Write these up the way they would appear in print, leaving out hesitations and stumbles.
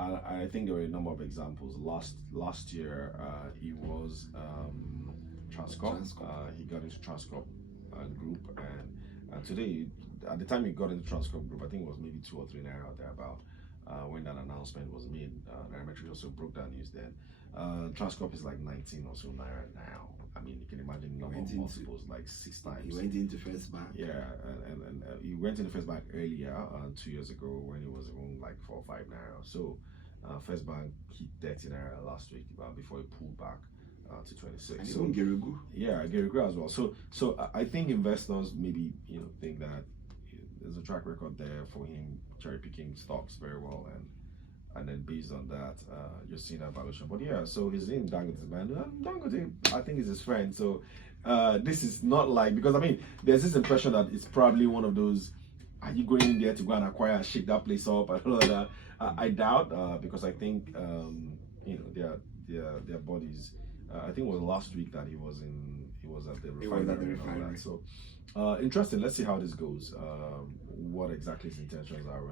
I think there were a number of examples. Last year, he was Transcorp. He got into Transcorp group, and today, at the time he got into Transcorp group, I think it was maybe 2 or 3 naira out there about when that announcement was made. Nairametrics also broke that news then. Transcorp is like 19 or so naira now. I mean, you can imagine the number of multiples, like 6 times. He went into First Bank. Yeah, and he went into First Bank earlier, 2 years ago, when it was around like 4 or 5 naira. So, First Bank hit 30 naira last week before he pulled back to 26. And so, Gerugu. Yeah, Gerugu as well. So I think investors maybe think that there's a track record there for him cherry picking stocks very well, and then based on that, you're seeing that valuation. But yeah, so his name Dangote, man. Dangote, I think is his friend. So this is not like, because I mean, there's this impression that it's probably one of those. Are you going in there to go and acquire and shake that place up and all of that? I doubt, because I think their bodies. I think it was last week that he was at the refinery and all that. So interesting. Let's see how this goes. What exactly his intentions are.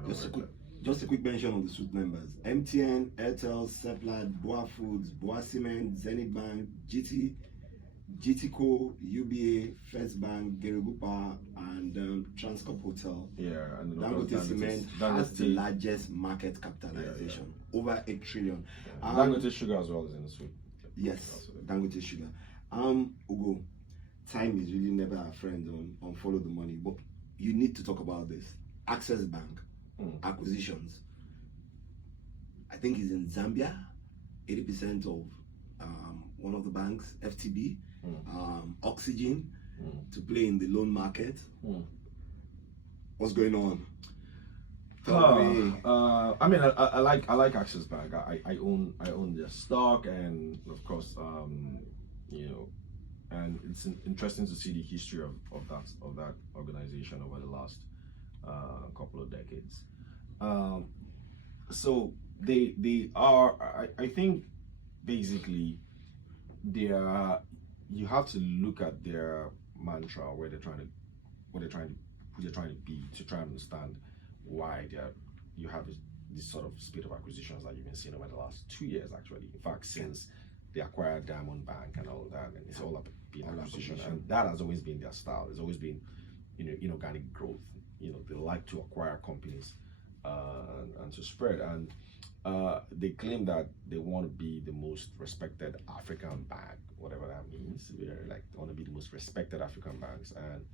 Just a quick mention on the suit members: MTN, Airtel, Seplat, Boa Foods, Boa Cement, Zenith Bank, GTCO, UBA, First Bank, Gerugu Power, and Transcorp Hotel. Yeah, and Dangote Cement has the largest market capitalization, over 8 trillion. Yeah. Dangote Sugar as well is in the suite. Yes, Dangote Sugar. Ugo, time is really never a friend on Follow the Money, but you need to talk about this. AccessBank acquisitions. I think it's in Zambia. 80% of one of the banks, FTB, Oxygen, to play in the loan market. What's going on? I mean, I like AccessBank. I own their stock, and of course, and it's interesting to see the history of that organization over the last couple of decades. So they are. I think basically you have to look at their mantra, where they're trying to be, to try and understand why you have this sort of speed of acquisitions that you've been seeing over the last 2 years, actually. In fact, since they acquired Diamond Bank and all that, and it's all about being acquisition, and that has always been their style. It's always been, inorganic growth. They like to acquire companies and to spread. And they claim that they want to be the most respected African bank, whatever that means. They want to be the most respected African banks, and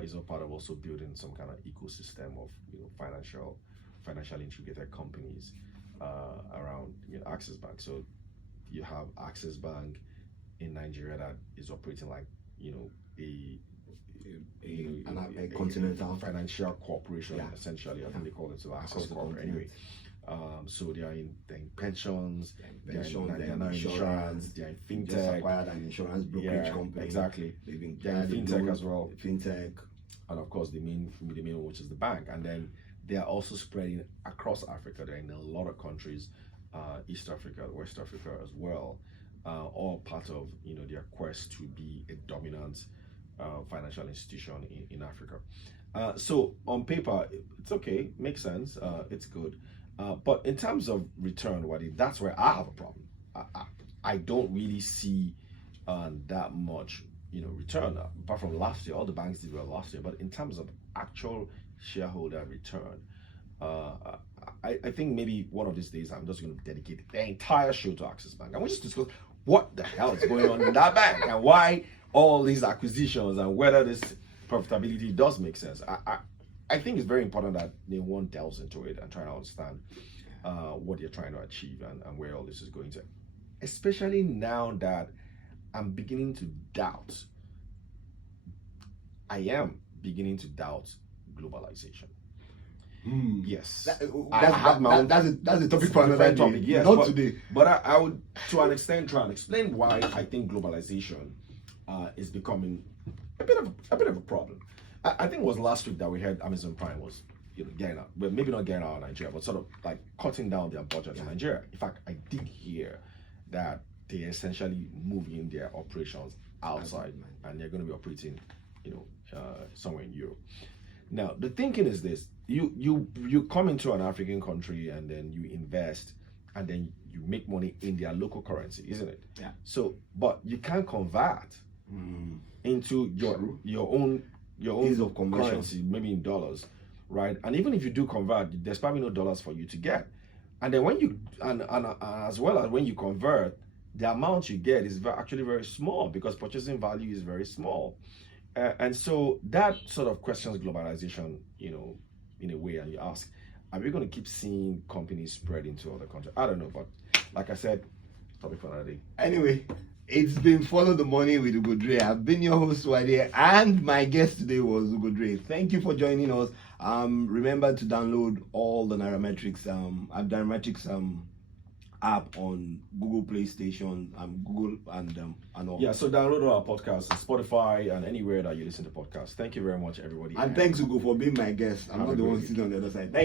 is all part of also building some kind of ecosystem of financially integrated companies around CessBank. So you have AccessBank in Nigeria that is operating like a continental financial corporation, essentially. I think they call it so, Access Corp anyway. So they are in pensions, they are in insurance, they are in fintech. Just acquired an insurance brokerage company. Exactly. They've been fintech as well. Fintech. And of course the main one, which is the bank. And then they are also spreading across Africa. They're in a lot of countries, East Africa, West Africa as well, all part of their quest to be a dominant financial institution in Africa. So on paper, it's okay, makes sense, it's good. But in terms of return, that's where I have a problem. I don't really see that much return, apart from last year. All the banks did well last year, but in terms of actual shareholder return, I think maybe one of these days I'm just going to dedicate the entire show to AccessBank, and we'll just discuss what the hell is going on in that bank and why all these acquisitions, and whether this profitability does make sense. I think it's very important that one delves into it and try to understand what you're trying to achieve and where all this is going to. Especially now that I'm beginning to doubt. I am beginning to doubt globalization. Yes, that's a topic for another topic. Yes, not today. But I would, to an extent, try and explain why I think globalization is becoming a bit of a problem. I think it was last week that we heard Amazon Prime was getting out, but maybe not getting out of Nigeria, but sort of like cutting down their budget in Nigeria. In fact, I did hear that they're essentially moving their operations outside, and they're going to be operating, somewhere in Europe. Now the thinking is this: you come into an African country and then you invest, and then you make money in their local currency, isn't it? Yeah. So, but you can't convert into your own Ease of conversion. currency, maybe in dollars, right? And even if you do convert, there's probably no dollars for you to get. And then when you and as well as when you convert, the amount you get is actually very small because purchasing value is very small. And so that sort of questions globalization, in a way. And you ask, are we going to keep seeing companies spread into other countries? I don't know, but like I said, topic for another day. Anyway, it's been Follow the Money with Ugodre. I've been your host, Wade, and my guest today was Ugodre. Thank you for joining us. Remember to download all the Nairametrics app on Google Play Station, Google and all. Yeah, so download our podcast on Spotify and anywhere that you listen to podcasts. Thank you very much, everybody. And thanks, Ugo, for being my guest. I'm not the one sitting on the other side. Thank